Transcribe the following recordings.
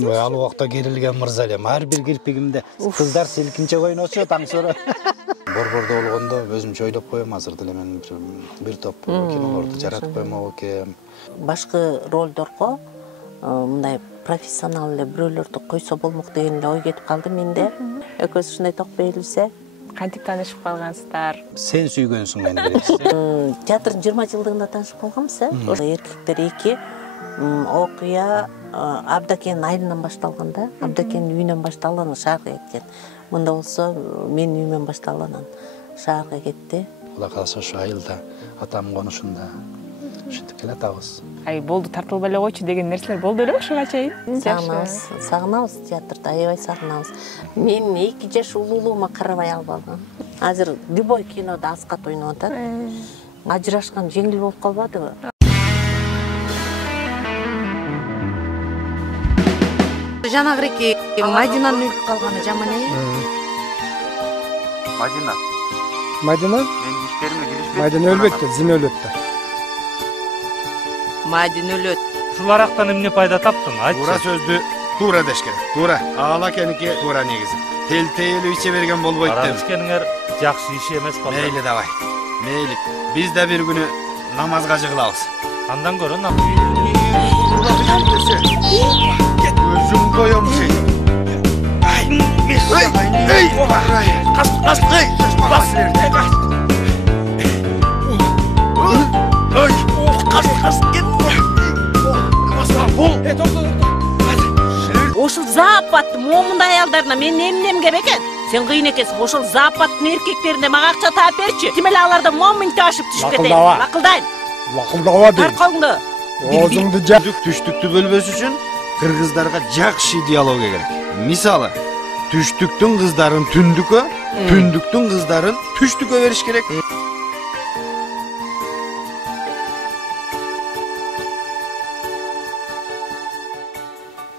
Ал убакта керилген мырза элем. Ар бир кирпигимде кыздар силкинче ойночу таң сора. Борбордо болгондо өзүмчө ойлоп коем, азыр деле мен бир топ кинолорду жаратып коймок экем. Башкы ролдорго мындай профессионал эле бирөөлөрдү койсо болмок деген эле ой кетип калды менде. Экөөбүз ушундай токпейбизсе. Кантип таанышып калгансыздар? Сен сүйгөнсүң мени бересиң. Театрдын 20 жылдыгында таанышып калганбыз, Эркектер 2 окуя Абдакенин айылынан башталганда, Абдакенин үйүнөн башталган, шаарга кеткен. Мында болсо менин үйүмөн башталган, шаарга кетти. Кудай калса ошо айылда атам конушунда ушинтип келатабыз. Болду, тартылып эле койчу деген нерселер болду эле ушуга чейин. Сагынабыз театрды, аябай сагынабыз. Мен 2 жаш улуулугума карабай албадым. Азыр любой кинода Аскат ойноп атат. Ажырашкан жеңил болуп калбадыбы? Жанагыреки Мадинанын өлүп калганы жаман Мадина. Мадина? Мен иштериме киришпейм. Мадина өлбөйт да, зина өлөт да. Мадина өлөт. Ушуларактан эмне пайда таптың, айтчы. Туура сөздү туура деш керек. Туура. Аала кеники туура негизи. Тел-тейлүү иче берген болбойт деп. Арабискениңер жакшы иши эмес болду. Мейли давай. Мейли. Биз да бир күнү намазга жыгылабыз. Андан көрө Өзүм коем сен. Ошол заапаттын момундай аялдарына мен эмнем керек экен? Сен кыйын экенсиң. Ошол заапаттын эркектерине мага акча таап берчи. Тим эле аларда момун ташып түшүп кетейин. Лакылдайм. Лакылдаба дейм. Таркалыңды. Оозуңду жап. Түштүктү бөлбөс үчүн кыргыздарга жакшы идеология керек. Мисалы, түштүктүн кыздарын түндүккө, түндүктүн кыздарын түштүккө бериш керек.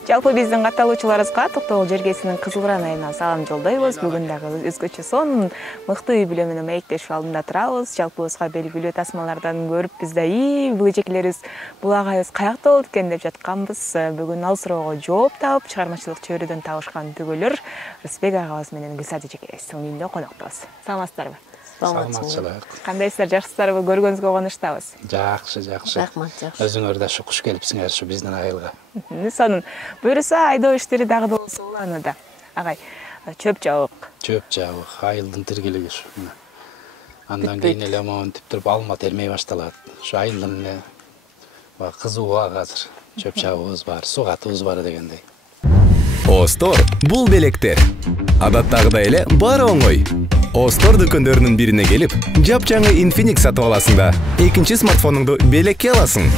Жалпы биздин катталуучуларыбызга Токтогул жергесинин Кызылгыран айынан салам жолдойбуз. Бүгүн дагы өзгөчө сонун мыкты үй бүлө менен маектешип алдында турабыз. Жалпыбызга белгилүү тасмалардан көрүп биз да бул эжекелерибиз бул агайыбыз каякта болду экен деп жатканбыз. Бүгүн ал суроого жооп таап, чыгармачылык чөйрөдөн табышкан түгөлөр Рысбек агабыз менен Гүлсат эжекебиздин үйүндө коноктобуз. Саламатсыздарбы? Саламатчылык. Кандайсыздар, жакшысыздарбы? Көргөнүзгө кубанычтабыз. Жакшы. Рахмат, жакшы. Өзүңөр да куш келипсиңер ушу биздин айылга. Сонун. Буюрса айдоо иштери дагы да болсо уланууда. Агай, чөп жабык. Чөп жабык, айылдын тиргелиги ушу. Андан кийин эле монтип туруп алма термей башталат. Ушу айылдын эле кызуу убагы азыр. Чөп жабыбыз бар, сугатыбыз бар дегендей. Остор бул белектер. Адаттагыдай эле баары оңой. Остор дүкөндөрүнүн бирине келип, жапжаңы Infinix сатып аласың да, экинчи смартфонуңду белекке аласың.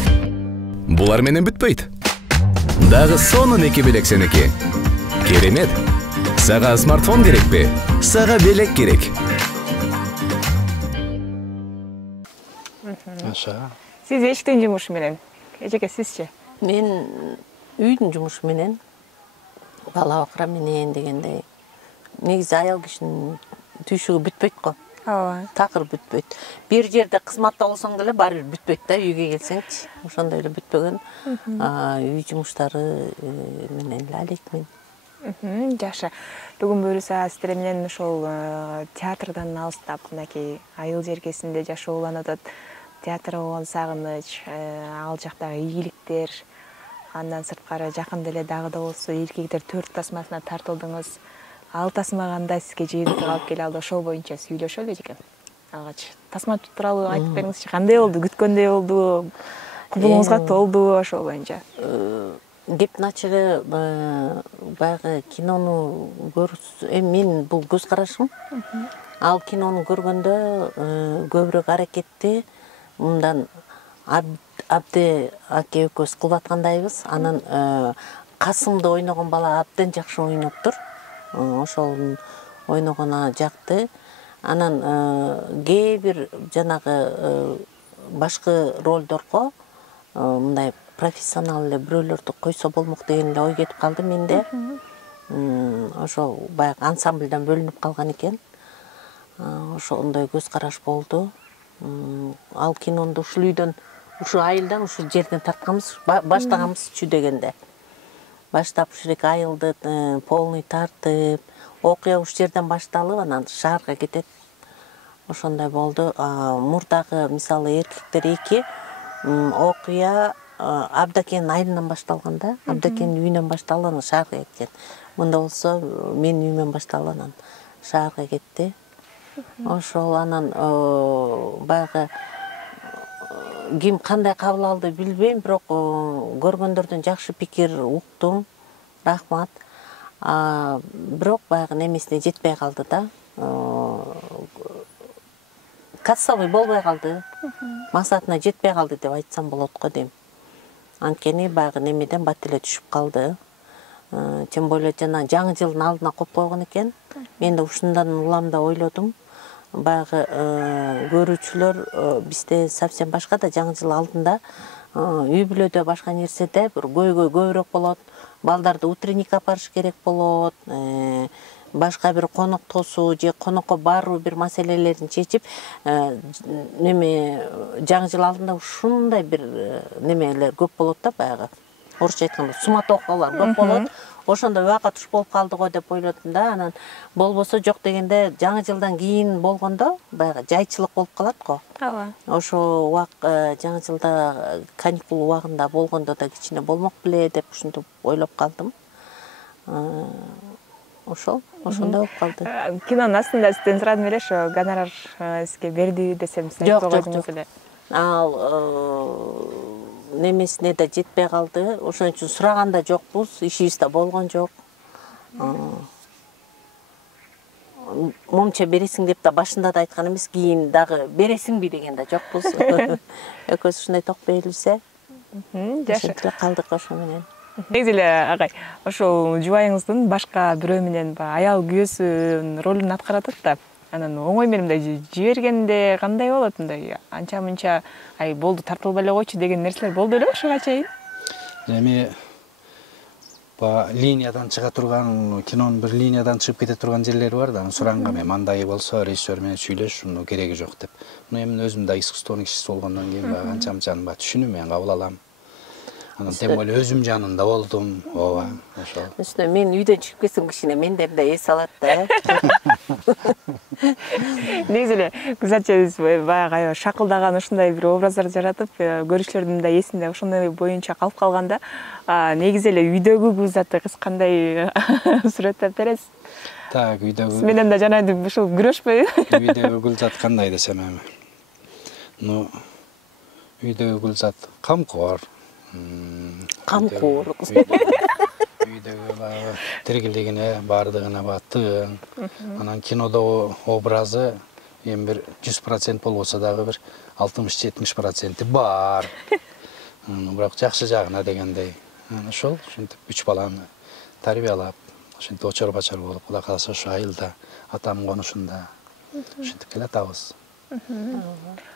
Булар менен бүтпөйт. Дагы сонун 2 белек сеники. Керемет. Сага смартфон керекпи? Сага белек керек. Аша. Сиз эчтин жумушу менен, эжеке сизчи? Мен үйдүн жумушу менен, бала бакыра менен дегендей. Негизи аял кишинин түйшүгү бүтпөйт го. Ооба. Такыр бүтпөйт. Бир жерде кызматта болсоң деле баары бир бүтпөйт да, үйгө келсеңчи. Ошондой эле бүтпөгөн. Үй жумуштары менен эле алек мен. Жакшы. Бүгүн буюрса сиздер менен ошол театрдан алыстап, мынакей айыл жергесинде жашооланып атат. Театр болгон сагыныч, ал жактагы ийгиликтер, андан сырткары жакында эле дагы да болсо эркектер 4 тасмасына тартылдыңыз. Ал тасма кандай сизге жыйынтык алып келе алды, ошол боюнча сүйлөшөлү эжеке. Алгач тасма тууралуу айтып бериңизчи, кандай болду, күткөндөй болду, кубулуңузга толдубу ошол боюнча? Кептин ачыгы баягы кинону мен бул көз карашым. Ал кинону көргөндө көбүрөөк аракетти мындан Абде аке экөөбүз кылып аткандайбыз. Анан Касымды ойногон бала абден жакшы ойноптур. Ошол ойногону жакты. Анан кээ бир жанагы башкы ролдорго мындай профессионал эле бирөөлөрдү койсо болмок деген эле ой кетип калды менде. Ошол баягы ансамбльдан бөлүнүп калган экен. Ошондой көз караш болду. Ал кинону ушул үйдөн, ушу айылдан, ушу жерден тартканбыз, баштаганбыз чү дегенде. баштап ушул айылды полный тартып, окуя ушул жерден башталып, анан шаарга кетет. Ошондой болду. Мурдагы мисалы эркектер 2 окуя Абдакенин айылынан башталган да. Абдакенин үйүнөн башталып, анан шаарга кеткен. Мында болсо менин үйүмөн башталып, анан шаарга кетти. Ошол анан баягы ким кандай кабыл алды билбейм, бирок көргөндөрдөн жакшы пикир уктум. Рахмат. Бирок баягы немесине жетпей калды да. Кассовый болбой калды. Максатына жетпей калды деп айтсам болот го дейм. Анткени баягы немеден бат эле түшүп калды. Тем более жана жаңы жылдын алдына коюп койгон экен. Мен да ушундан улам да ойлодум. Баягы көрүүчүлөр бизде совсем башка да, жаңы жыл алдында үй бүлөдө башка нерседе бир көйгөй көбүрөөк болот. Балдарды утренникке апарыш керек болот. Башка бир конок тосуу же конокко баруу бир маселелерин чечип, неме жаңы жыл алдында ушундай бир немелер көп болот да, баягы. Орусча айтканда суматохалар көп болот. Ошондой убакка туш болуп калды го деп ойлодум да. Анан болбосо жок дегенде жаңы жылдан кийин болгондо баягы жайчылык болуп калат го. Ооба. Ошо убак жаңы жылда каникул убагында болгондо да кичине болмок беле деп ушинтип ойлоп калдым. Ошондой болуп калды. Кинонун астында сизден сурадым эле, ошо гонорар сизге берди десем, сиз айтып койдуңуз эле. Ал немесине да жетпей калды. Ошон үчүн сураганда жокпуз, ишибиз да болгон жок. Момча бересиң деп да башында да айткан эмес, кийин дагы бересиңби деген да жокпуз. Экөөбүз ушундай ток берилсе, Жашы. калдык ошо менен. Негизи эле агай, ошол жубайыңыздын башка бирөө менен аял күйөөсүнүн ролун аткарат да. Анан оңой менен мындай жибергенде кандай болот, мындай анча мынча ай болду тартылбай эле койчу деген нерселер болду эле ушуга чейин? Эми линиядан чыга турган, кинонун бир линиядан чыгып кете турган жерлери бар да. Суранган эми андай болсо режиссер менен сүйлөш, кереги жок деп. Эми өзүм да искусствонун кишиси болгондон кийин анча мынчаны түшүнүп мен кабыл алам. Анан тем более өзүм жанында болдум. Ооба, ошо. Үстүнө мен үйдөн чыгып кетсем кичине менден да эс алат да. Негизи эле кызчабыз баягы шакылдаган ушундай бир образдар жаратып, көрүүчүлөрдүн да эсинде ошондой боюнча калып калганда, негизи эле үйдөгү кызаты кыз кандай сүрөттөп бересиз? Так, үйдөгү. Менен да жана ушул күрөшпөйбү? Үйдөгү кызат кандай десем эми. Үйдөгү кызат камкор. Камкор. Үйдөгү баягы тиргилигине, баардыгына тыың. Анан кинодо образы эми бир 100% болбосо дагы бир 60-70% бар. Бирок жакшы жагына дегендей. Ошол ушинтип 3 баланы тарбиялап, ушинтип очор-бачор болуп, Кудай кааласа ошо айылда, атам конушунда ушинтип келатабыз.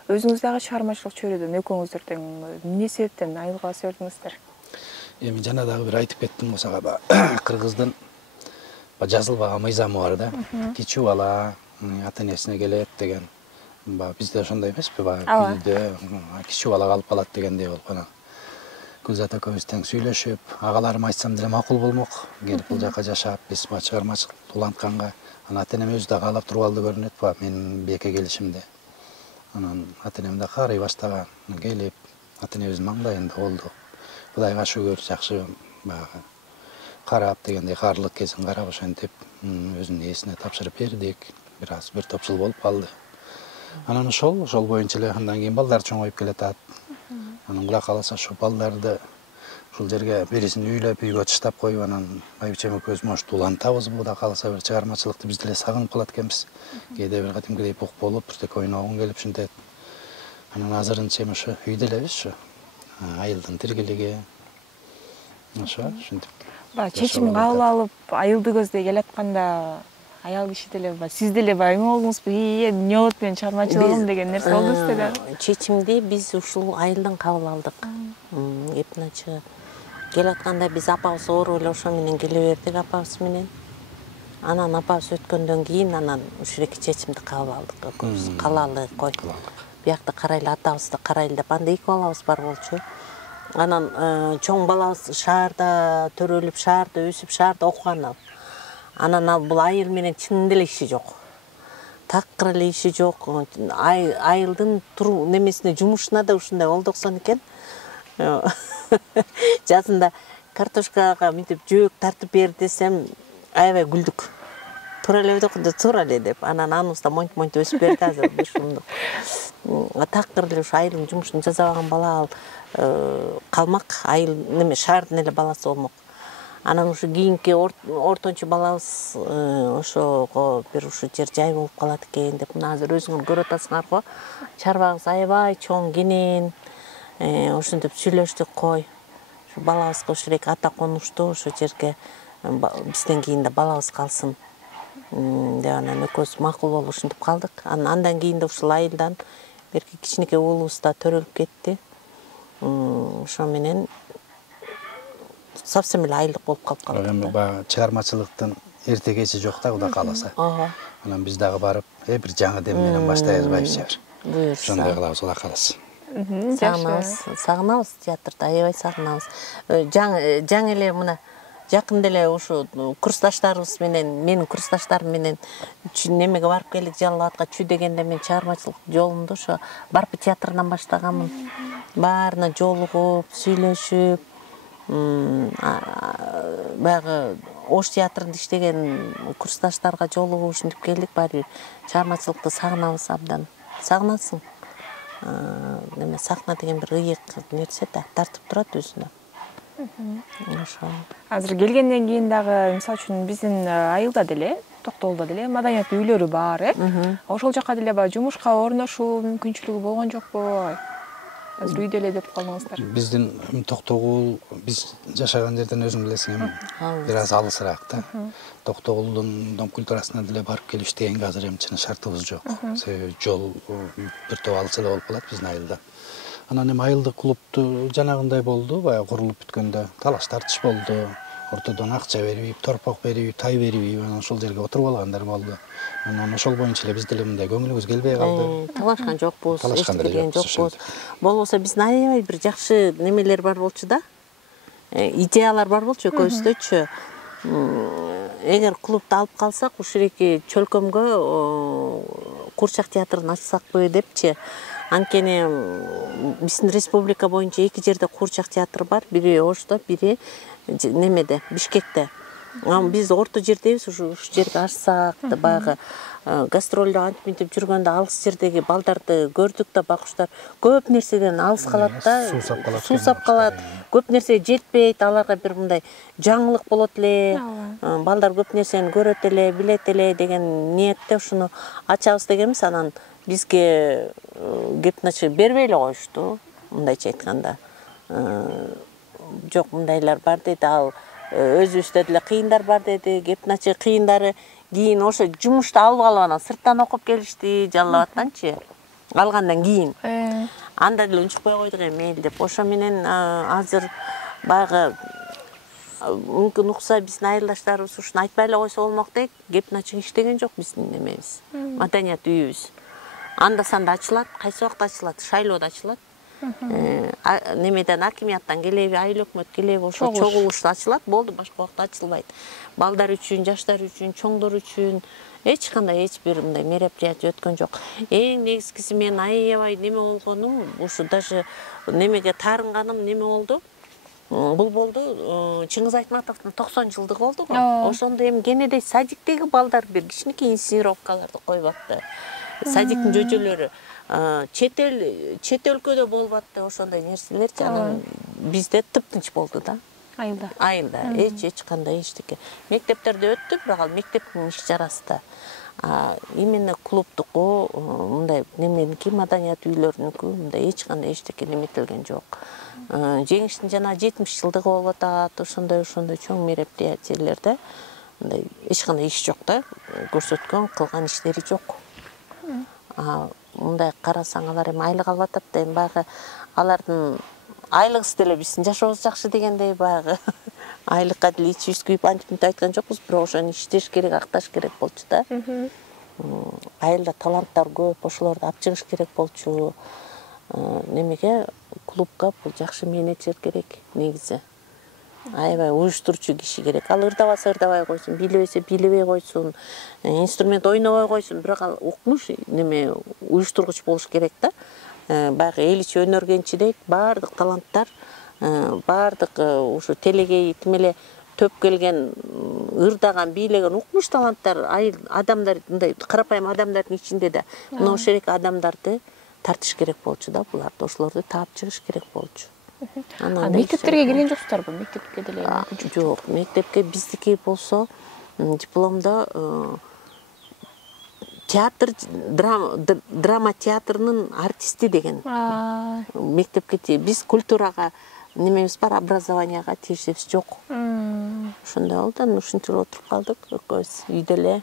Өзүңүз дагы чыгармачылык чөйрөдөн экөөңүздөр тең эмне себептен айылга өсөрдүңүздөр? Эми жана дагы бир айтып кеттим болсо, кыргыздын жазылбаган мыйзамы бар да. Кичүү бала ата-энесине келет деген. Бизде ошондой эмеспи, үйдө кичүү бала калып калат дегендей болуп анан. Гүлзат экөөбүз тең сүйлөшүп, агаларым айтсам деле макул болмок. Келип бул жака жашап, биз чыгармачылык улантканга, анан ата-энем өзү да каалап турбалды көрүнөт, менин бийекке келишимде. Анан ата-энем да карый баштаган, келип, ата-энебиздин маңдайында болду. Кудайга шүгүр, жакшы баягы карап дегендей, каарылык кезин карап ошентип өзүнүн ээсине тапшырып бердик. Бир топ жыл болуп калды. Анан ошол боюнча эле андан кийин балдар чоңоюп келатат. Анан Кудай кааласа ошо балдарды ушул жерге бирисин үйлөп, үйгө таштап коюп, анан байбичем экөөбүз может улантабыз, Кудай кааласа бир чыгармачылыкты биз деле сагынып калат экенбиз. Кээде бир кадимкидей бук болуп, бирдеке ойногун келип ушинтет. Анан азырынча эми ошо үйдө элебиз ошо. Айылдын тиргилиги. Ошо ушинтип. Чечим кабыл алып, айылды көздөй келатканда аял киши деле сиз деле эме болдуңузбу? Эмне болот менин чыгармачылыгым деген нерсе болду сизде да? Чечимди биз ушул айылдан кабыл алдык. Эптин ачыгы. Келатканда биз апабыз ооруп эле ошо менен келе бердик апабыз менен. Анан апабыз өткөндөн кийин анан ушул эки чечимди кабыл алдык экөөбүз. Калалы кой. Биякты карайлы, атабызды карайлы деп анда эки балабыз бар болчу. Анан чоң балабыз шаарда төрөлүп, шаарда өсүп, шаарда окуган ал. Анан ал бул айыл менен чынында эле иши жок. Такыр эле иши жок. Айылдын туруу немесине жумушуна да ушундай олдоксон экен. Жазында картошкага мынтип жөөк тартып бер десем, аябай күлдүк. Тура эле да туура эле деп. Анан аныбызда монт өсүп берди азыр бир шумдук. Такыр эле ушу айылдын жумушун жасабаган бала ал калмак, айыл неме шаардын эле баласы болмок. Анан ушу кийинки ортончу балабыз ошого бир ушу жер жай болуп калат экен деп, мына азыр өзүңөр көрүп атасыңар го. Чарбагыбыз аябай чоң кенен. Ошентип сүйлөштүк кой. Ушу балабызга ушурек ата конушту, ошо жерге бизден кийин да балабыз калсын. Деп анан экөөбүз макул болуп ушинтип калдык. Андан кийин да ушул айылдан берки кичинекей уулубуз да төрөлүп кетти. Ошо менен совсем эле айылдык болуп калып калдык. Эми баягы чыгармачылыктын эрте кечи жок да, Кудай кааласа. Анан биз дагы барып, бир жаңы дем менен баштай албайбыз бир. Буюрса. Ошондой кылабыз, Кудай кааласа. Сагынабыз театрды, аябай сагынабыз. Жаңы эле мына жакында эле ушу курсташтарыбыз менен, менин курсташтарым менен немеге барып келдик, Жалал Абадка чүй дегенде мен чыгармачылык жолумду ошо Барпы театрынан баштаганмын. Баарына жолугуп, сүйлөшүп, баягы Ош театрында иштеген курсташтарга жолугуп ушинтип келдик. Баары чыгармачылыкты сагынабыз абдан. Сагынасың. Неме сахна деген бир ыйык нерсе да, тартып турат өзүнө. Ошо. Азыр келгенден кийин дагы, мисалы үчүн биздин айылда деле, Токтогулда деле маданият үйлөрү бар, Ошол жака деле баягы жумушка орношуу мүмкүнчүлүгү болгон жокпу? Азыр үйдө эле деп калдыңыздар. Биздин Токтогул, биз жашаган жерден өзүң билесиң, бир аз алысыраак да. Токтогулдун дом культурасына деле барып келип иштегенге азыр эми чын шартыбыз жок. Себеби жол бир топ алыс эле болуп калат биздин айылда. Анан эми айылдык клубту жанагындай болду, баягы курулуп бүткөндө талаш тартыш болду. Ортодон акча берип, торпок берип, тай берип, анан ошол жерге отуруп алгандар болду. Анан ошол боюнча эле биз деле мындай көңүлүбүз келбей калды. Талашкан жокпуз, эчтеке жокпуз. Болбосо биздин аябай бир жакшы немелер бар болчу да. Идеялар бар болчу экөөбүздөчү. Эгер клубду алып калсак, ушуреки чөлкөмгө Курчак театрын ачсакпы депчи. Анткени биздин республика боюнча 2 жерде Курчак театры бар, бири Ошто, бири немеде, Бишкекте. Биз орто жердебиз, ушу жерге ачсак да баягы гастролдо антип мынтип жүргөндө алыс жердеги балдарды көрдүк да, бакуштар көп нерседен алыс калат да, суусап калат, көп нерсе жетпейт, аларга бир мындай жаңылык болот эле, балдар көп нерсени көрөт эле, билет эле деген ниетте ушуну ачабыз дегенбиз. Анан бизге кепначы бербей эле коюшту, мындайча айтканда. Жок, мындайлар бар деди, ал өзүбүздө деле кыйындар бар деди, кепначы кыйындары кийин ошо жумушту алып алып анан сырттан окуп келишти, Жалал Абадтанчы. Алгандан кийин. Анда деле унчукпай койдук эми деп. Ошо менен азыр баягы мүмкүн укса биздин айылдаштарыбыз ушуну айтпай эле койсо болмок дейт. Кепначы иштеген жок биздин немебиз. Маданият үйүбүз. Анда санда ачылат, кайсы убакта ачылат, шайлоодо ачылат. Немеден акимияттан келеби, айыл өкмөт келеби, ошо чогулушта ачылат, болду, башка убакта ачылбайт. Балдар үчүн, жаштар үчүн, чоңдор үчүн эч кандай бир мындай мероприятие өткөн жок. Эң негизгиси мен аябай неме болгонум, ушу даже немеге таарынганым неме болду. Бул болду Чыңгыз Айтматовдун 90 жылдыгы болду го. Ошондо эми кенедей садиктеги балдар бир кичинекей инсценировкаларды коюп атты. Садиктин жөжөлөрү чет өлкөдө болуп атты, ошондой нерселер. Анан бизде тыптынч болду да. Айылда эч кандай эчтеке. Мектептерде өттү, бирок ал мектептин иш чарасы да. Именно клубдуку, мындай неменики, маданият үйлөрүнүкү мындай эч кандай эчтеке неметилген жок. Жеңиштин жана 70 жылдыгы болуп атат, ошондой чоң мероприятиелерде мындай эч кандай иш жок да, көрсөткөн, кылган иштери жок. Мындай карасаң алар эми айлык алып атат да, эми баягы алардын айлыгысы деле биздин жашообуз жакшы дегендей баягы айлыкка деле ичибиз күйүп антип айткан жокпуз, бирок ошону иштеш керек, акташ керек болчу да. Айылда таланттар көп, ошолорду алып чыгыш керек болчу. немеге клубка бул жакшы менеджер керек негизи. Аябай уюштуруучу киши керек. Ал ырдабаса ырдабай койсун, билебесе билебей койсун, инструмент ойнобой койсун, бирок ал укмуш неме уюштургуч болуш керек да. Баягы эл ичи өнөргенчидей баардык таланттар, баардык ушу телегей тимеле төп келген, ырдаган, бийлеген укмуш таланттар, адамдар, мындай карапайым адамдардын ичинде да мына ошол адамдарды тартыш керек болчу да, буларды, ошолорду таап чыгыш керек болчу. Мектептерге кирген жоксуздарбы? Мектепке деле? Жок, мектепке биздики болсо дипломдо театр, драма театрынын артисти деген мектепке биз культурага немебиз бар, образованияга тиешебиз жок. Ошондой болду, ушинтип отуруп калдык, экөөбүз үйдө эле,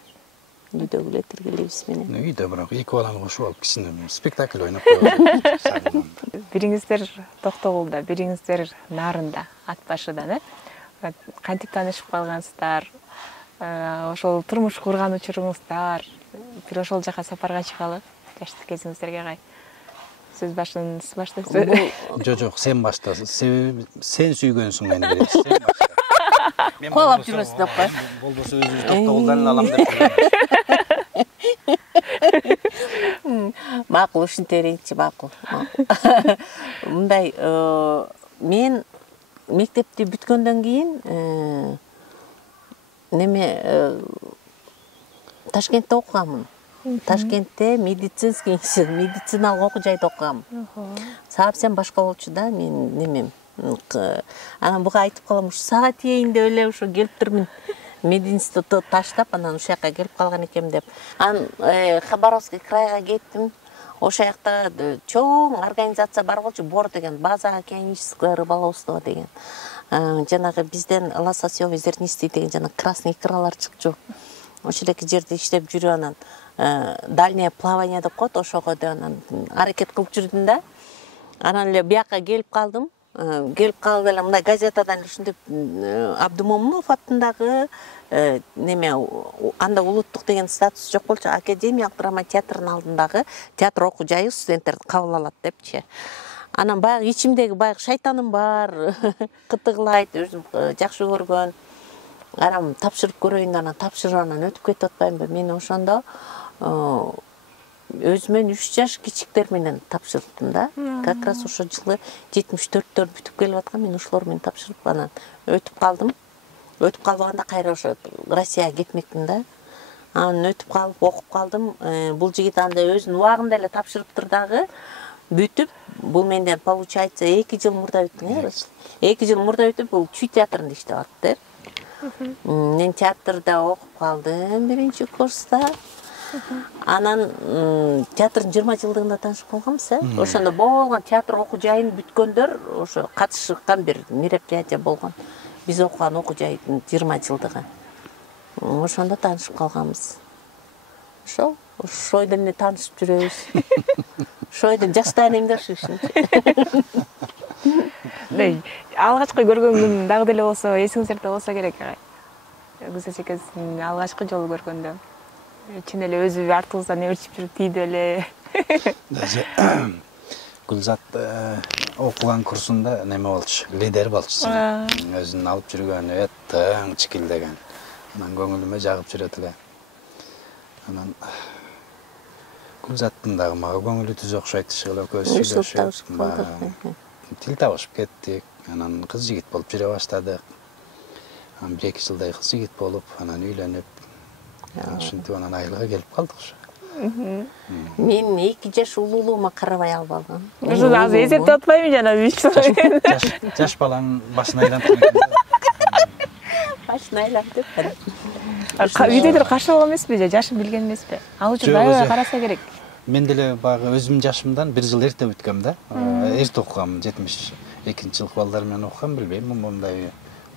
үйдөгү эле тиргелебиз менен. Үйдө бирок эки баланы кошуп алып кичине спектакль ойноп койгон. Бириңиздер Токтогулда, бириңиздер Нарында, ат башыдан, кантип таанышып калгансыздар? Ошол турмуш курган учуруңуздар, бир ошол жака сапарга чыгалы, жаштык кезиңиздерге кай. Сөз башын баштайсыз. Жок, сен башта. Себеби сен сүйгөнсүң мени бересиз. Сен башта. Койлап жүрөсүң деп кой. Болбосо өзүбүз Токтогулдан алам деп. Макул, ушинте берейинчи, макул. Мындай, мен мектепти бүткөндөн кийин Ташкентте окуганмын. Ташкентте медициналык окуу жайда окугам. Совсем башка болчу да, мен немем. Анан буга айтып калам, ушу сага тиейин деп эле ушу келиптирмин. Мединститутты таштап, анан ушул жака келип калган экем деп. Анан Хабаровский крайга кеттим. Ошол жакта чоң организация бар болчу, БОР деген, база океанического рыболовства деген. Жанагы бизден лососёвый зернистый деген жана красный икралар чыкчу. Ошол эки жерде иштеп жүрүп, анан дальнее плавание деп коет, ошого да анан аракет кылып жүрдүм да. Анан эле бияка келип калдым. Келип калып эле мындай газетадан ушинтип Абдумомунов аттындагы неме анда улуттук деген статус жок болчу, академиялык драма театрынын алдындагы театр окуу жайы студенттерди кабыл алат депчи. Анан баягы ичимдеги баягы шайтаным бар, кытыгылайт, өзүм жакшы көргөн. Арам тапшырып көрөйүн, анан тапшырып анан өтүп кетип атпаймынбы? Мен ошондо өзүмөн 3 жаш кичиктер менен тапшырыптым да. Как раз ошол жылы 74-төр бүтүп келип аткан, мен ошолор менен тапшырып анан өтүп калдым. Өтүп калбаганда кайра ошо Россияга кетмекмин да. Анан өтүп калып окуп калдым. Бул жигит анда өзүнүн убагында эле тапшырыптыр дагы. Бүтүп, бул менден получается 2 жыл мурда бүттүң, 2 жыл мурда бүтүп, бул Чүй театрында иштеп атты. Мен театрда окуп калдым, 1-курста. Анан театрдын 20 жылдыгында таанышып калганбыз, Ошондо болгон театр окуу жайын бүткөндөр ошо катышкан бир мероприятие болгон. Биз окуган окуу жайдын 20 жылдыгы. Ошондо таанышып калганбыз. Ошойдон эле таанышып жүрөбүз. Ошойдон жаштайым да ушунчу. Алгачкы көргөн күн дагы деле болсо, эсиңиздерде болсо керек. Гүлзат экенсин алгачкы жолу көргөндө. Чын эле өзү артыңыздан өрчүп жүрүп тийди эле. Гүлзат окуган курсунда неме болчу, лидер болчу. Өзүнүн алып жүргөнү таң чикилдеген. Анан көңүлүмө жагып жүрөт эле. Анан Гүлзаттын дагы мага көңүлү түз окшойт, экөөбүз сүйлөшүп, тил табышып кеттик. Анан кыз жигит болуп жүрө баштадык. Анан 1-2 жылдай кыз жигит болуп, анан үйлөнүп, ушинтип анан айылга келип калдык ушу. Мен 2 жаш улуулугума карабай алып алгам. Ошо азыр эсептеп атпаймын жана 3 жыл. Жаш баланын башын айлантып. Башын айлантып. Үйдөдөр каршы болгон эмеспи же, жашын билген эмеспи? Ал үчүн аябай караса керек. Мен деле баягы өзүмдүн жашымдан 1 жыл эрте бүткөм да. Эрте окугам, 72-жылык балдар менен окугам, билбейм, мындай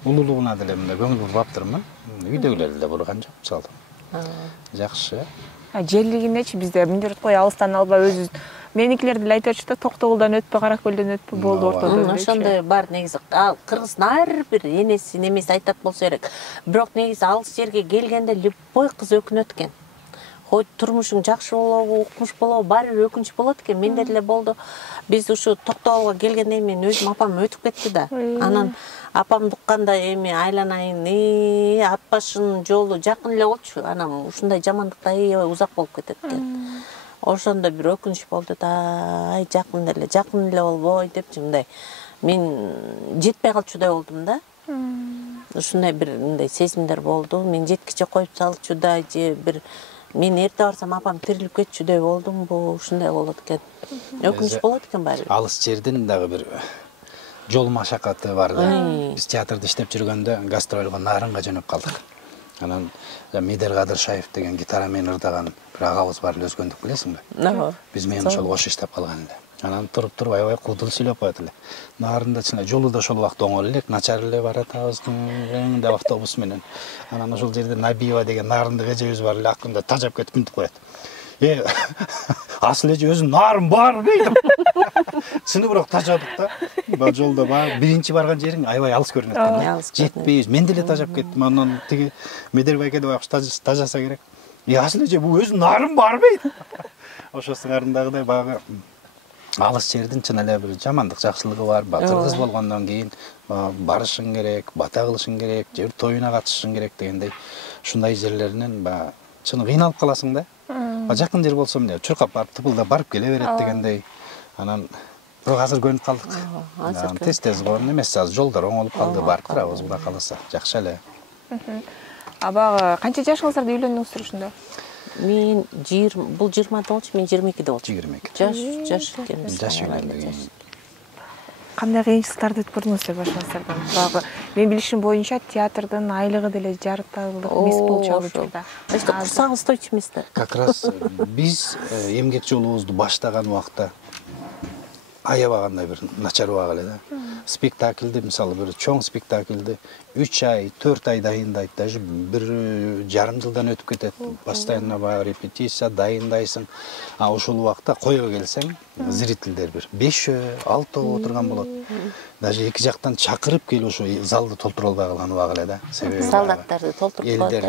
улуулугуна деле мындай көңүл бурбаптырмын. Үйдөгүлөр деле бурган жок, мисалы. Жакшы. Жерлигинечи бизде мындырт кой алыстан албай өзү меникилер деле айтып атышты, Токтогулдан өтпө, Каракөлдөн өтпө болду ортодо. Ошондой бар негизи. Кыргыздын ар бир энеси немеси айтат болсо керек. Бирок негизи алыс жерге келгенде любой кыз өкүнөт экен. хоть турмушуң жакшы болобу, укмуш болобу, баары бир өкүнүч болот экен. Менде деле болду. Биз ушу токтоолго келгенден мен өзүм апам өтүп кетти да. Анан апам укканда эми айланайын, ат башынын жолу жакын эле болчу. Анан ушундай жамандыкта аябай узак болуп кетет экен. Ошондо бир өкүнүч болду да, ай жакын эле болбой деп мындай. Мен жетпей калчудай болдум да. Ушундай бир мындай сезимдер болду. Мен жеткиче коюп салчудай же бир мен эрте барсам апам тирилип кетчүдөй болдумбу, ушундай болот экен. Өкүнүч болот экен баары. Алыс жерден дагы бир жол машакаты бар да. Биз театрда иштеп жүргөндө гастролго Нарынга жөнөп калдык. Анан Медер Кадыршаев деген гитарамен ырдаган бир агабыз бар, Өзгөндүк билесиңби? Биз менен ошол кош иштеп калган эле. Анан туруп аябай кудул сүйлөп коет эле. Нарында чын жолу да ошол убакта оңол элек, начар эле баратабыз деп автобус менен. Анан ошол жерде Набиева деген Нарындык эжебиз бар эле, акырында тажап кетип мынтип коет. Асыл эже өзүм Нарын бар дейт. Чыны бирок тажадык да. Бул жолдо бар, биринчи барган жериң аябай алыс көрүнөт экен. Жетпейбиз. Мен деле тажап кеттим. Анан тиги Медер байке деп тажаса керек. Асыл эже бул өзүм Нарын бар дейт. Ошо сыңарындагыдай багы алыс жердин чын эле бир жамандык жакшылыгы бар. Кыргыз болгондон кийин барышың керек, бата кылышың керек, же бир тоюна катышышың керек дегендей ушундай жерлеринен чын кыйналып каласың да. Жакын жер болсо эмне, чуркап барып тыпылдап барып келе берет дегендей. Анан бирок азыр көнүп калдык. Тез болгон эмес, азыр жолдор оңолуп калды, барып турабыз, Кудай кааласа. Жакшы эле. Абагы канча жашыңыздарда үйлөндүңүздөр ушунда? Мен бул 20-да болчу, мен 22-де болчу. 22. Жаш экенбиз. Жаш үйлөндүк. Кандай кыйынчылыктарды өтүп көрдүңүздөр башыңыздардан? Багы мен билишим боюнча театрдын айлыгы деле жарыкталык эмес болчу ал учурда. Курсагыбыз тойчу эмес да. Как раз биз эмгек жолубузду баштаган убакта аябагандай бир начар убак эле да. Спектакльди, мисалы бир чоң спектакльди 3 ай, 4 ай дайындайт, даже 1,5 жылдан өтүп кетет. Постоянно репетиция, дайындайсың. Ошол убакта койго келсең, зрительдер бир 5-6 отурган болот. Даже эки жактан чакырып келип ошо залды толтура албай калган убак эле да. Себеби солдаттарды толтуруп коет. Элдер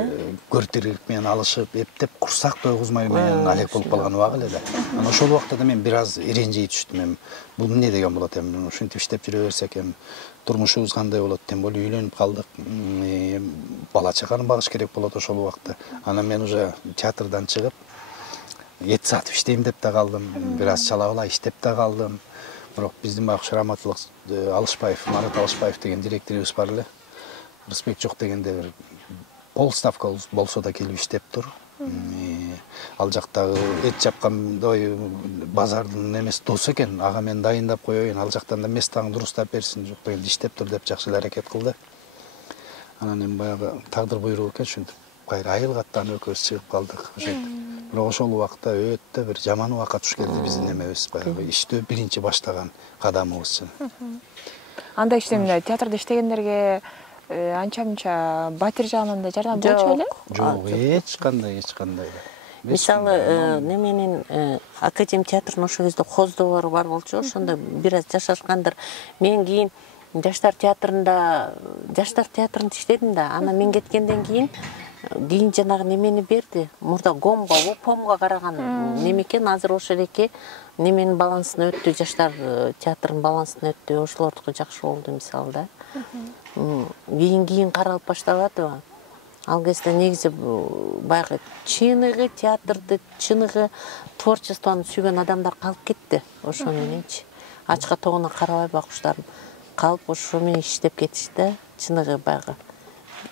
көртүрүк менен алышып, эптеп курсак тойгузмай менен алек болуп калган убак эле да. Анан ошол убакта да мен бир аз ренжий түштүм. Бул эмне деген болот эми? Ушинтип иштеп жүрө берсек эми турмушубуз кандай болот? Тем более үйлөнүп калдык. Бала чаканы багыш керек болот ошол убакта. Анан мен уже театрдан чыгып 7 саат иштейм деп да калдым. Бир аз чала иштеп да калдым. Бирок биздин багыш Раматылык Алышбаев, Марат Алышбаев деген директорубуз бар эле. Респект жок дегенде бир полставка болсо да келип иштеп тур. Ал жактагы эт жапкан базардын эмес досу экен. Ага мен дайындап коеюн, ал жактан да местаңды дурустап берсин, жок дегенде иштеп тур деп жакшы эле аракет кылды. Анан эми баягы тагдыр буйругу экен, ушинтип кайра айылгаттан экөөбүз чыгып калдык. Бирок ошол убакта өтө бир жаман убакка туш келди биздин эмебиз, баягы иштөө биринчи баштаган кадамыбыз. Анда иштемде театрда иштегендерге анча-мынча батир жагынан да жардам болчу беле? Жок, эч кандай. Мисалы, неменин Академ театрынын ошол кезде хоздоолору бар болчу, ошондо бир аз жашашкандыр. Мен кийин жаштар театрында иштедим да. Анан мен кеткенден кийин жанагы немени берди. Мурда помго караган немекен, азыр ошол эки неменин балансына өттү, жаштар театрынын балансына өттү. Ошолордуку жакшы болду мисалы да. Кийин каралып баштабадыбы? Ал кезде негизи баягы чыныгы театрды, чыныгы творчествону сүйгөн адамдар калып кетти. Ошо мененчи. Ачка тогуна карабай багыштарым калып ошо менен иштеп кетишти. Чыныгы баягы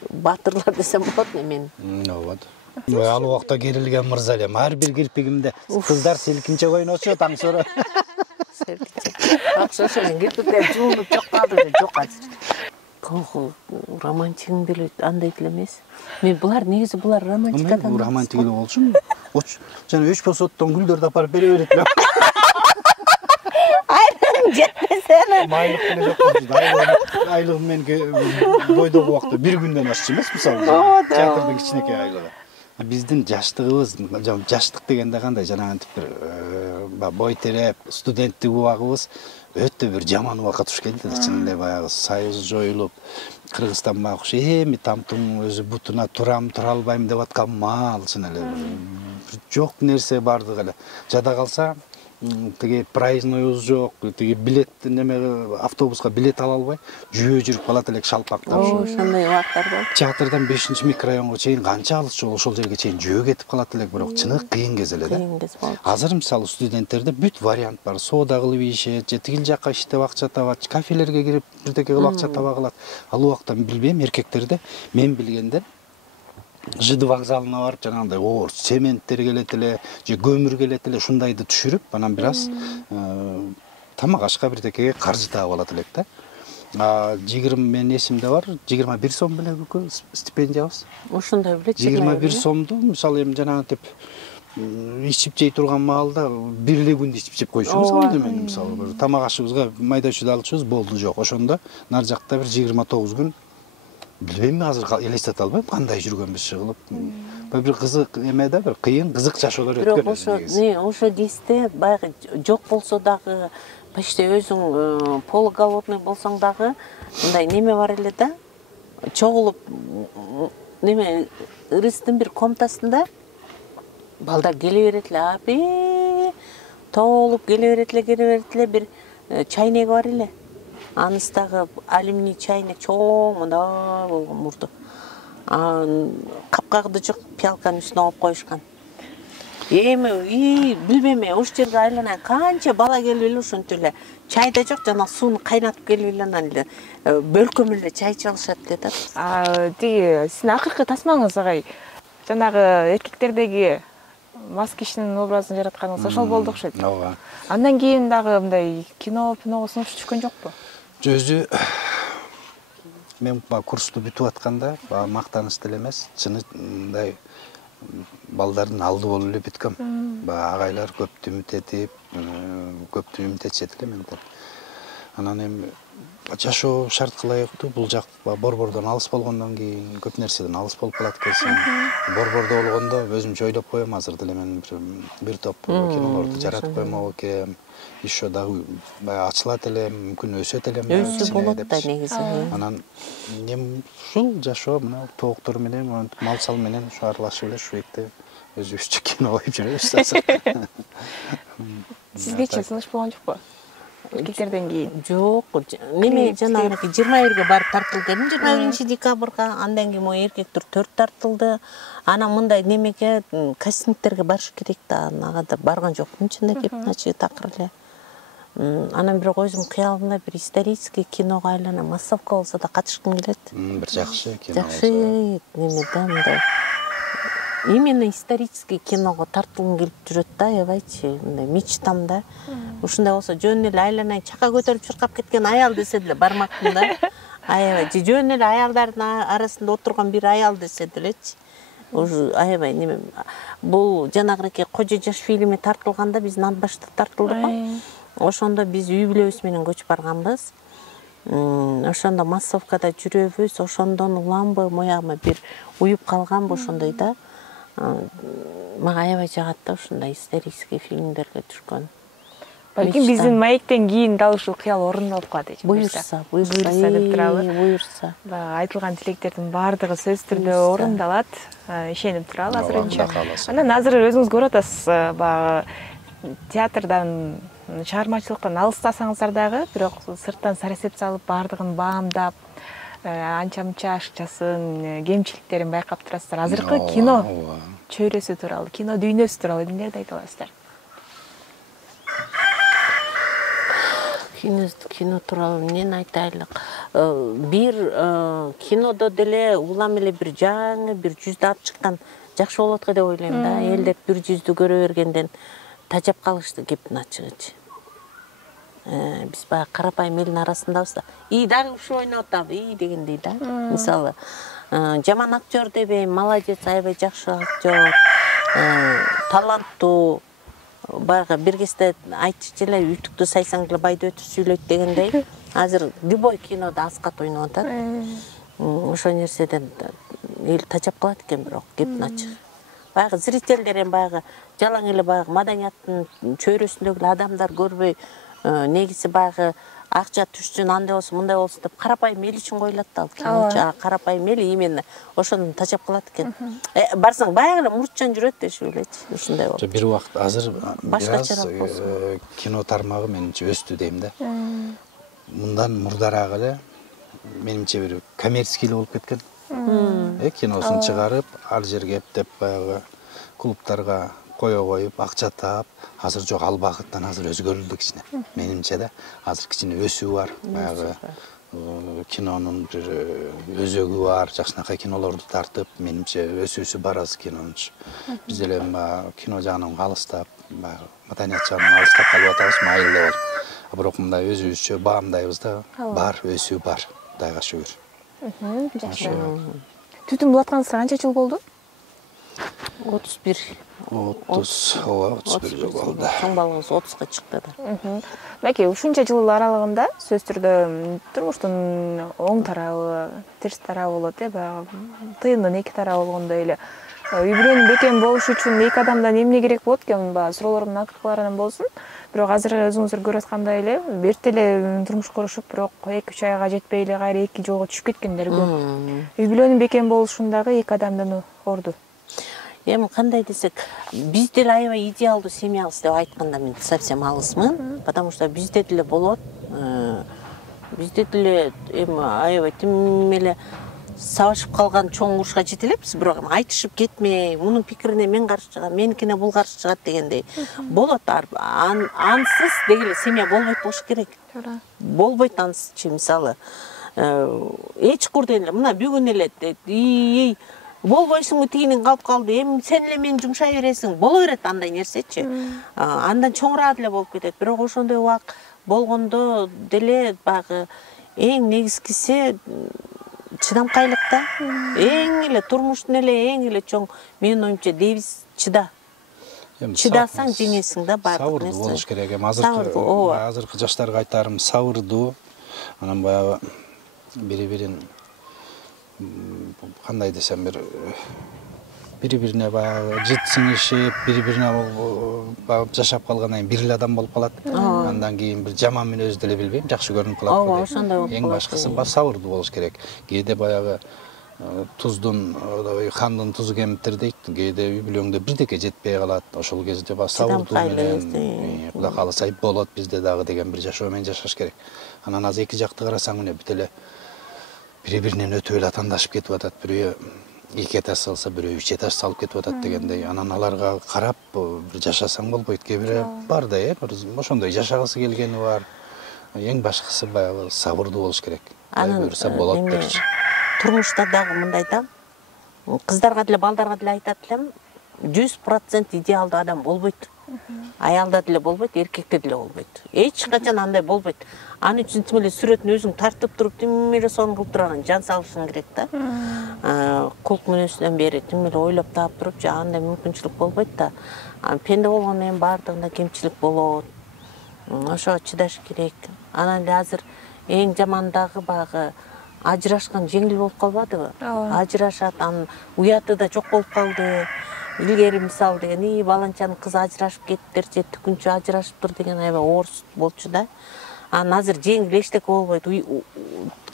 батырлар десем болот мен. Болот. Ал убакта керилген мырза элем. Ар бир кирпигимде кыздар селкинче ойночу таң сора. Ошо кирпиктер жуулуп жок калды, жок азыр. Романтигин деле андай деле эмес. Мен булар негизи романтикадан. Романтик эле болчумун. Жана 3 посоттон гүлдөрдү апарып бере берет эле. Айрым жетпесене. Майлык деле жок болчу. Айлыгым меники бойдогу убакта бир күндөн ашчу эмес, мисалы. Театрдын кичинекей айлыгы. Биздин жаштыгыбыз, жаштык дегенде кандай жанагынтип бир бой тереп, студенттик убагыбыз өтө бир жаман убакка туш келди. Чын эле баягы союз жоюлуп, Кыргызстан багыш эми тамтың өзү бутуна тура албайм деп аткан маал, чын эле жок нерсе бардыгы эле. Жада калса тиги проездноюбуз жок, тиги билет неме автобуска билет ала албай жүйө жүрүп калат элек шалпактап. Ошондой убакыттар болду. Театрдан 5-микрорайонго чейин канча алыс жол, ошол жерге чейин жөө кетип калат элек, бирок чыныгы кыйын кез эле да. Кыйын кез болду. Азыр мисалы студенттерде бүт вариант бар. Соода кылып ийишет, же тигил жакка иштеп акча табат, кафелерге кирип бирдеке кылып акча таба калат. Ал убакта билбейм, эркектерде мен билгенде ЖД вокзалына барып, жанагындай оор цементтер келет эле, же көмүр келет эле, ушундайды түшүрүп, анан бир аз тамак ашка бирдекеге каржы таап алат элек да. 20 мен эсимде бар, 21 сом беле көкө стипендиябыз. Ошондой беле 21 сомду, мисалы эми жанагынтип ичип жей турган маалда бир эле күндө ичип жеп койчубуз ал мен мисалы тамак ашыбызга майда чүйдө алчубуз болду жок. Ошондо нар жакта бир 29 күн билбейм, азыр элестете албайм кандай жүргөнбүз чыгылып. Бир кызык эме да, бир кыйын, кызык жашоолор өткөн. Бирок ошо кезде баягы жок болсо дагы, почти өзүң полуголодный болсоң дагы, мындай неме бар эле да. Чогулуп неме ырыстын бир комнатасында балдар келе берет эле, аби толуп келе берет эле, бир чайнек бар эле. Аныстагы алюминий чайнек чоң мындай болгон мурду. Капкагы жок пиалканын үстүнө коюп коюшкан. Эми билбейм, ошол жерге айланайын канча бала келип эле ошентип эле чай да жок, жана сууну кайнатып келип эле анан эле бөлкөм эле чай ичип алышат эле да. Тиги сиздин акыркы тасмаңыз агай жанагы эркектердеги мас кишинин образын жаратканыңыз ошол болду окшойт. Ооба. Андан кийин дагы мындай киного сунуш түшкөн жокпу? Өзү мен курсту бүтүп атканда мактаныч деле эмес, чынында балдардын алды болуп эле бүткөм. Агайлар көптү үмүт этишет эле менден. Анан эми жашоо шарт кылайыктуу, бул жак борбордон алыс болгондон кийин көп нерседен алыс болуп калат экенсиң. Борбордо болгондо өзүмчө ойлоп коем, азыр деле мен бир топ кинолорду жаратып коймок экем. Еще дагы ачылат элем, мүмкүн өсөт элем. Өсү болот да негизи. Анан ушул жашоо мына тооктор менен, мал сал менен ушу аралашып эле ушуекте өзүбүзчө кино коюп жүрөбүз азыр. Сизгечи сунуш болгон жокпу? Эркектерден кийин? Жок, неме жанагы 21-ге барып тартылды, 21-декабрга, андан кийин могу эркектер 4 тартылды. Анан мындай немеге кастингтерге барыш керек да, ага да барган жокмун чынында кеп такыр эле. Анан бирок өзүм кыялымда бир исторический киного айлана массовка болсо да катышкым келет. Бир жакшы кино. Жакшы неме да, мындай. Именно исторический киного тартылгым келип жүрөт да, аябайчы, мындай мечтам да. Ушундай болсо жөн эле айланайын чака көтөрүп чуркап кеткен аял десе деле бармакмын да. Аябай жөн эле аялдардын арасында отурган бир аял десе делечи. Уже аябай неме. Бул жанагыраки Кожо жаш фильми тартылганда биз Надбашта тартылдык го. Ошондо биз үй бүлөбүз менен көчүп барганбыз. Ошондо массовкада жүрөбүз, ошондон уламбы, моягыма бир уюп калганбы ошондой да. Мага аябай жагат да ушундай исторический фильмдерге түшкөн. Балким биздин маектен кийин дал ушул кыял орундалып калат эч. Буюрса деп туралы. Буюрса. Айтылган тилектердин баардыгы сөзсүз түрдө орундалат. Ишенип туралы азырынча. Анан азыр өзүңүз көрүп атасыз, баягы театрдан, чыгармачылыктан алыстасаңыздар дагы, бирок сырттан сарасеп салып баардыгын баамдап, анча-мынча акчасын, кемчиликтерин байкап турасыздар. Азыркы кино чөйрөсү тууралуу, кино дүйнөсү тууралуу эмнелерди айта аласыздар? Кино тууралуу эмнени айтайлык? Бир кинодо деле улам эле бир жаңы бир жүздү алып чыккан жакшы болот го деп ойлойм да. Элдер бир жүздү көрө бергенден тажап калышты кептин ачыгычы. Биз баягы карапайым элдин арасындабыз да. Дагы ушу ойноп атабы, дегендей да. Мисалы, жаман актер дебейм, молодец, аябай жакшы актер, таланттуу. Баягы бир кезде айтчу эле үтүктү сайсаң эле байды өтүп сүйлөйт дегендей. Азыр любой кинода аскат ойноп атат. Ошол нерседен эл тажап калат экен, бирок кептин ачык. Баягы зрительдер эми баягы жалаң эле баягы маданияттын чөйрөсүндөгү адамдар көрбөй, негизи баягы акча түшсүн, андай болсун, мындай болсун деп карапайым эл үчүн коюлат да ал кино. Карапайым эл именно ошону тажап калат экен. Барсаң баягы эле муртчан жүрөт дешип элечи, ушундай болот. Бир убакыт азыр Башкачараак болсун. кино тармагы менимче өстү дейм да. Мындан мурдараак эле менимче бир коммерческий болуп кеткен. Киносун чыгарып, ал жерге эптеп баягы клубтарга кое коюп, акча таап, азыр жок, ал багыттан азыр өзгөрүлдү кичине. Менимче да, азыр кичине өсүү бар, баягы кинонун бир өзөгү бар, жакшынакай кинолорду тартып, менимче өсүүсү бар азыр кинонун. Биз деле кино жагынан алыстап, маданият жагынан алыстап калып атабыз, майыл да болуп. Бирок мындай өзүбүзчө баамдайбыз да, бар, өсүү бар, Кудайга шүгүр. Жакшы. Түтүн булатканыңызга канча жыл болду? 31. 31 жыл болду. Чоң балыңыз 30га чыкты да. Меки ушунча жыл аралыгында сөз түрдө турмуштун оң тарабы, терс тарабы болот, баягы тыйындын эки тарабы болгондой эле. Үй бүлөнүн бекем болушу үчүн эки адамдан эмне керек болот экен, суроолордун акыркыларынан болсун. Бирок азыр өзүңүздөр көрүп аткандай эле, берт эле турмуш курушуп, бирок 2-3 айга жетпей эле кайра эки жолго түшүп кеткендер көп. Үй бүлөнүн бекем болушундагы эки адамдын орду. Эми кандай десек, биз деле аябай идеалдуу семьябыз деп айтканда мен совсем алысмын, потому что бизде деле болот. Бизде деле эми аябай тим эле сабашып калган чоң урушка жете элепиз, бирок айтышып кетмей, мунун пикирине мен каршы чыгам, меникине бул каршы чыгат дегендей болот. Ансыз дегеле семья болбойт болуш керек. Болбойт ансызчы, мисалы. Эч курден эле мына бүгүн эле болбойсуңбу, тигинин калып калды, эми сен эле мени жумшай бересиң, боло берет андай нерсечи. Андан чоңураак деле болуп кетет. Бирок ошондой убак болгондо деле багы эң негизгиси чыдамкайлыкта. Эң эле турмуштун эле эң эле чоң менин оюмча девиз чыда. Чыдасаң жеңесиң да баардык нерсе. Сабырдуу болуш керек. Азыркы жаштарга айтарым сабырдуу. Анан баягы бири-бирин кандай десем бири-бирине баягы житсиңишип, бири-бирине жашап калгандан кийин бир эле адам болуп калат. Андан кийин бир жаман мүнөздү деле билбейм, жакшы көрүнүп калат. Ошондой болуп калат. Эң башкысы сабырдуу болуш керек. Кээде баягы хандын тузу кемиптир дейт. Кээде үй бүлөңдө бирдеке жетпей калат. Ошол кезде сабырдуу менен Кудай кааласа болот бизде дагы деген бир жашоо менен жашаш керек. Анан азыр эки жакты карасаң мына бүт эле бири-биринен өтүп эле атандашып кетип атат. Бирөө 2 этаж салса, бирөө 3 этаж салып кетип атат дегендей. Анан аларга карап бир жашасаң болбойт. Кээ бирөө бар да, ошондой жашагысы келгени бар. Эң башкысы баягы сабырдуу болуш керек. Анан буйруса болот депчи. Турмушта дагы мындай да. Кыздарга деле, балдарга деле айтат элем, 100% идеалдуу адам болбойт. Аялда деле болбойт, эркекте деле болбойт. Эч качан андай болбойт. Аны үчүн тим эле сүрөтүн өзүң тартып туруп, тим эле сонун кылып турган жан салышың керек да. Кулк мүнөзүнөн бери тим эле ойлоп таап туруп, андай мүмкүнчүлүк болбойт да. Пенде болгондон кийин баардыгында кемчилик болот. Ошого чыдаш керек. Анан эле азыр эң жамандагы багы ажырашкан жеңил болуп калбадыбы? Ажырашат, анын уяты да жок болуп калды. Илгери мисал деген, баланчанын кызы ажырашып кеттирчи, түкүнчү ажырашыптыр деген аябай орус болчу да. Анан азыр жеңил эчтеке болбойт.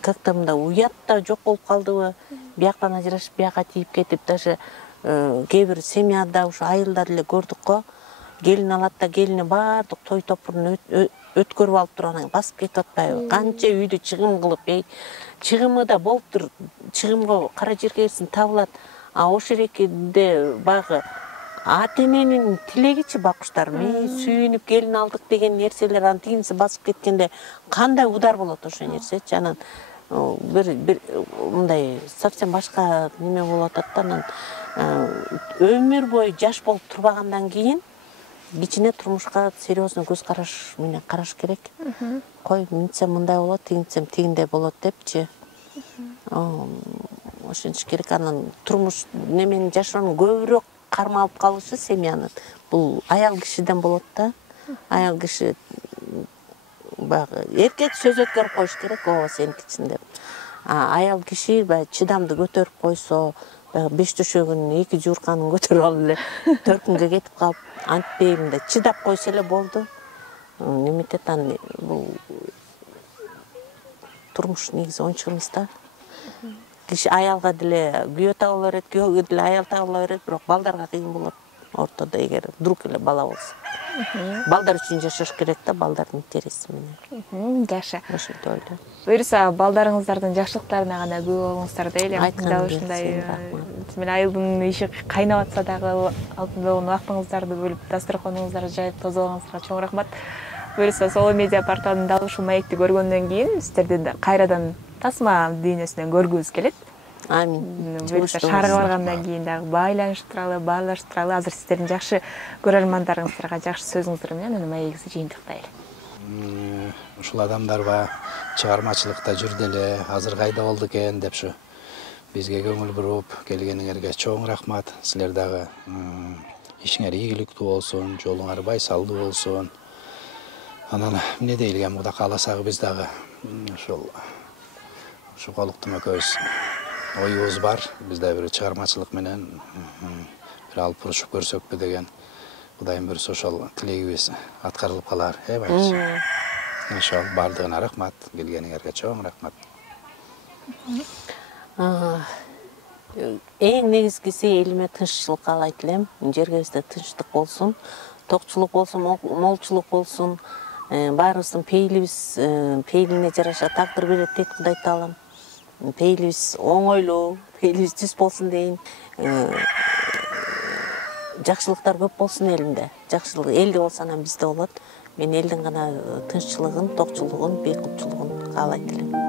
Как-то мында уят да жок болуп калдыбы? Бияктан ажырашып, бияка тийип кетип, даже кээ бир семьяда ушу айылда деле көрдүк го. Келин алат да келини баардык той топурун өткөрүп алып туруп анан басып кетип атпайбы? Канча үйдү чыгым кылып, чыгымы да болуптур. Чыгымга кара жеркесин табылат. Ошол жерде багы ата-эненин тилегичи бакуштар, сүйүнүп келин алдык деген нерселер, анан тигинси басып кеткенде кандай удар болот ошол нерсечи. Анан бир мындай совсем башка неме болуп атат да. Анан өмүр бою жаш болуп турбагандан кийин кичине турмушка серьезный көз караш менен караш керек. Кой, минтсем мындай болот, тигинтсем тигиндей болот депчи. Ошентиш керек. Анан турмуш неменин жашоонун көбүрөөк кармалып калышы семьянын бул аял кишиден болот да. Аял киши багы эркек сөз өткөрүп коюш керек, ооба сеникичин деп. Аял киши чыдамды көтөрүп койсо, 5 төшөгүн 2 жуурканын көтөрүп алып эле 4 күнгө кетип калып, антпейм да чыдап койсо эле болду. Неметет, бул турмуш негизи оюнчук эмес да. Киши аялга деле күйөө таба берет, күйөөгө деле аял таба берет, бирок балдарга кыйын болот ортодо эгер вдруг эле бала болсо. Балдар үчүн жашаш керек да, балдардын интереси менен. Жакшы. Ошентип ойлойм. Буюрса балдарыңыздардын жакшылыктарына гана күбө болуңуздар дейли. Айткан Ушундай айылдын иши кайнап атса дагы алтындагы убактыңыздарды бөлүп дасторконуңуздарды жайып тозогонуңузга чоң рахмат. Буюрса Соло медиа порталында дал ушул маекти көргөндөн кийин сиздерди кайрадан тасма дүйнөсүнөн көргүбүз келет. Амин. Буюрса шаарга баргандан кийин дагы байланыштыралы, баарлаштыралы. Азыр сиздердин жакшы көрөрмандарыңыздарга жакшы сөзүңүздөр менен уну маегибизди жыйынтыктайлы. Ушул адамдарга чыгармачылыкта жүрдү эле, азыр кайда болду экен деп ушу бизге көңүл буруп келгениңерге чоң рахмат. Силер дагы ишиңер ийгиликтүү болсун, жолуңар байсалдуу болсун. Анан эмне дейилген, Кудай кааласа биз дагы ушул колуктум экөөбүз оюбуз бар. Биз дагы бир чыгармачылык менен бир алып бурушуп көрсөкпү деген Кудайым буюрса ошол тилегибиз аткарылып калар. Байчы. Ошол бардыгына рахмат, келгениңерге чоң рахмат. Эң негизгиси элиме тынччылык каалайт элем. Жергебизде тынчтык болсун, токчулук болсун, молчулук болсун. Баарыбыздын пейилине жараша тагдыр берет дейт Кудай Таалам. Пейилибиз оңойлуу, пейилибиз түз болсун дейин. Жакшылыктар көп болсун элимде. Жакшылык элде болсо анан бизде болот. Мен элдин гана тынччылыгын, токчулугун, бейкутчулугун каалайт элем.